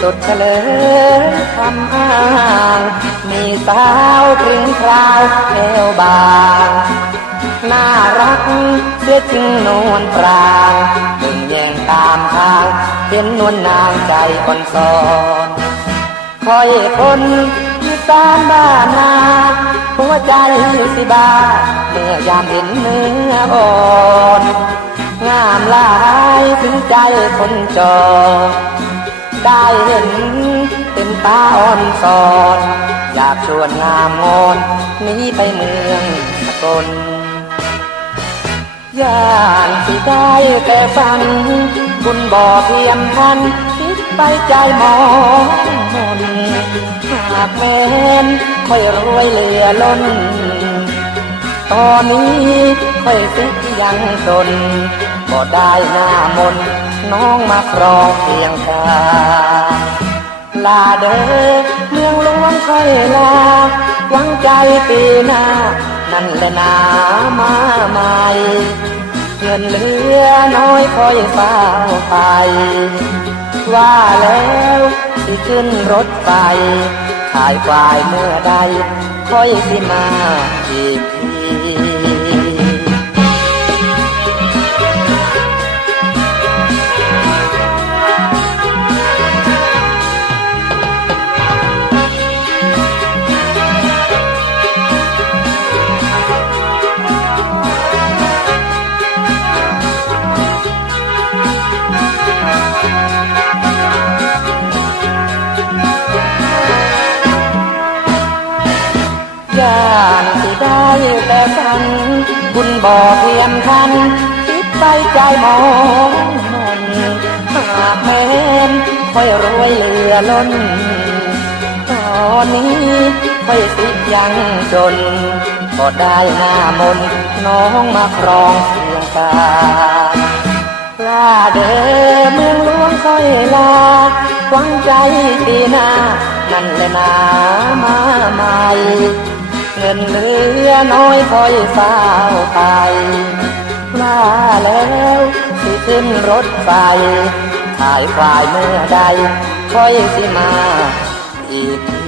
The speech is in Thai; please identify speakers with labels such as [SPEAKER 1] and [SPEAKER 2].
[SPEAKER 1] สุดเฉลยคำอ้างมีสาวถึงคราวแก้วบางน่ารักเสียจริงนวลปรางถึงแย่งตามทางเห็นนวลนางใจอ่อนสอนคอยคนที่สานบ้านนาหัวใจสิบาเมื่อยามเห็นเนื้ออ่อนงามหลายถึงใจคนจอ ได้เห็นเป็นตาอ่อนสอนอยากชวนงามงอนนีไปเมืองสกลย่านสิได้แต่ฟังบุญบ่อเพียมพันคิดไปใจหมองมนหากแม้นค่อยรวยเหลือล้น ตอนนี้ค่อยสิยังจน บ่ได้หน้ามนน้องมาครองเพียงกาลาเด้อเมืองหลวงค่อยลาหวังใจปีหน้า นั่นแหละนามาใหม่เงินเหลือน้อยคอยเฝ้าไป ว่าแล้วที่ขึ้นรถไฟขายควายเมื่อใดค่อยสิมาอีกที ย่านที่ได้แต่ฝันบุญบ่อเพียมทันคิดไปใจมองมนหากแม้นค่อยรวยเหลือล้น ตอนนี้ค่อยสิยังจน ก็ได้หน้ามนน้องมาครองเสียงกาลาเดเมืองหลวงค่อยลาหวังใจปีหน้านั่นแหละนามาใหม่ เงินเหลือน้อยคอยเฝ้าไปว่าแล้วที่ขึ้นรถไฟขายควายเมื่อใดคอยสิมาอีกที